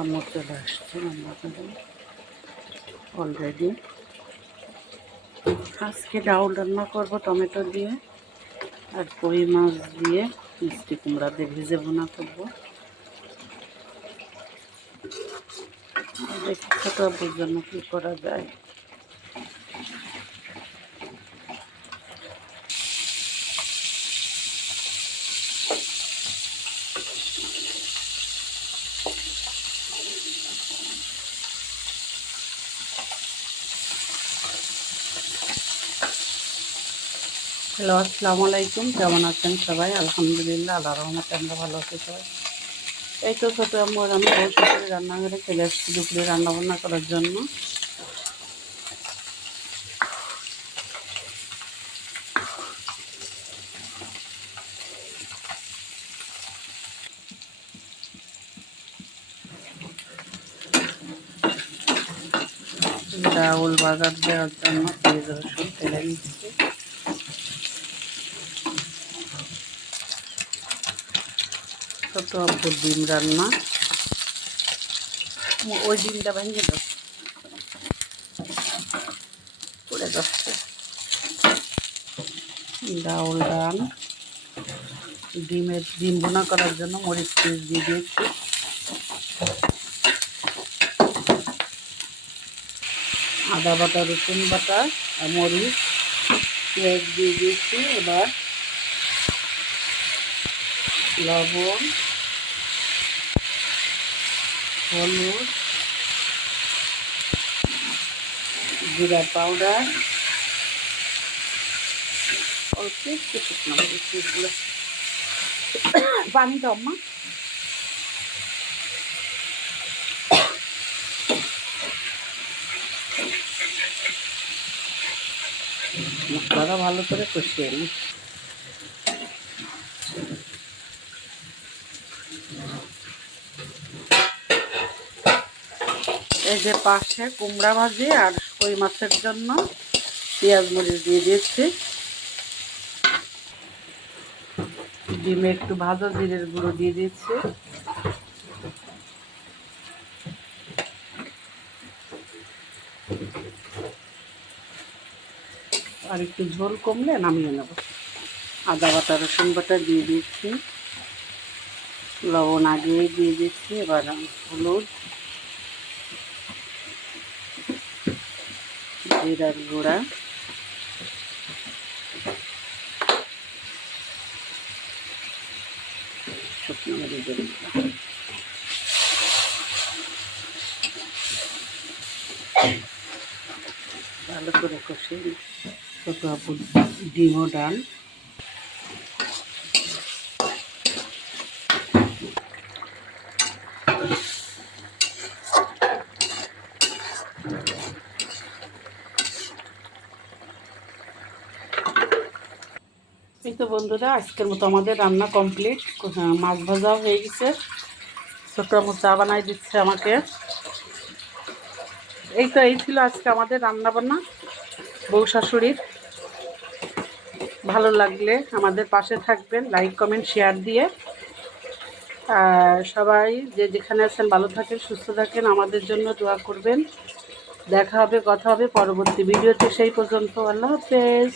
আম্মু চলে আসছে রান্না করে অলরেডি। আজকে ডাউল রান্না করবো টমেটো দিয়ে আর কই মাছ দিয়ে মিষ্টি কুমড়া দিয়ে ভেজে ভুনা করবো। দেখি ছোট আব্বুর জন্য কী করা যায়। হ্যালো, আসসালামু আলাইকুম। কেমন আছেন সবাই? আলহামদুলিল্লাহ, আল্লাহর রহমতে আমরা ভালো আছি সবাই। এই তো ছোটো আম্মু আমি বউ শাশুড়ি রান্নাঘরে চলে আসছি দুপুরে রান্না বান্না করার জন্য। ডাউল বাগার দেওয়ার জন্য পেঁয়াজ রসুন তেলে নিচ্ছি। ছোটো আব্বুর ডিম রান্না, ওই ডিমটা ভেঙে দাও, পড়ে যাচ্ছে। ডাউল ডাল, ডিম বোনা করার জন্য মরিচ পেস্ট দিয়ে দিয়েছি। আদা বাটা, রসুন বাটা আর মরিচ পেঁয়াজ দিয়ে দিয়েছি। এবার লবণ, হলুদ, জিরা পাউডার, অল্প একটু শুকনো মরিচগুলো পানি দাও মা। মশলাটা ভালো করে কষিয়ে নিই। এই যে পাশে কুমড়া ভাজি আর কই মাছের জন্য পেঁয়াজ মরিচ দিয়ে দিয়েছি। ডিমে একটু ভাজা জিরের গুঁড়ো দিয়ে দিয়েছি। আর একটু ঝোল কমলে নামিয়ে নেব। আদা বাটা, রসুন বাটা দিয়ে দিচ্ছি। লবণ আগে দিয়ে দিচ্ছি। এবার হলুদ, জিরার গুঁড়া, শুকনো মরিচের গুঁড়া, ভালো করে কষিয়ে ছোটো আপুর ডিম ও ডাল। এই তো বন্ধুরা, আজকের মতো আমাদের রান্না কমপ্লিট। মাছ ভাজাও হয়ে গেছে। ছোটো আমু চা বানাই দিচ্ছে আমাকে। এই ছিল আজকে আমাদের রান্না বান্না বউ শাশুড়ির। ভালো লাগলে আমাদের পাশে থাকবেন, লাইক কমেন্ট শেয়ার দিয়ে। সবাই যে যেখানে আছেন ভালো থাকেন, সুস্থ থাকেন, আমাদের জন্য দোয়া করবেন। দেখা হবে, কথা হবে পরবর্তী ভিডিওতে। সেই পর্যন্ত আল্লাহ হাফেজ।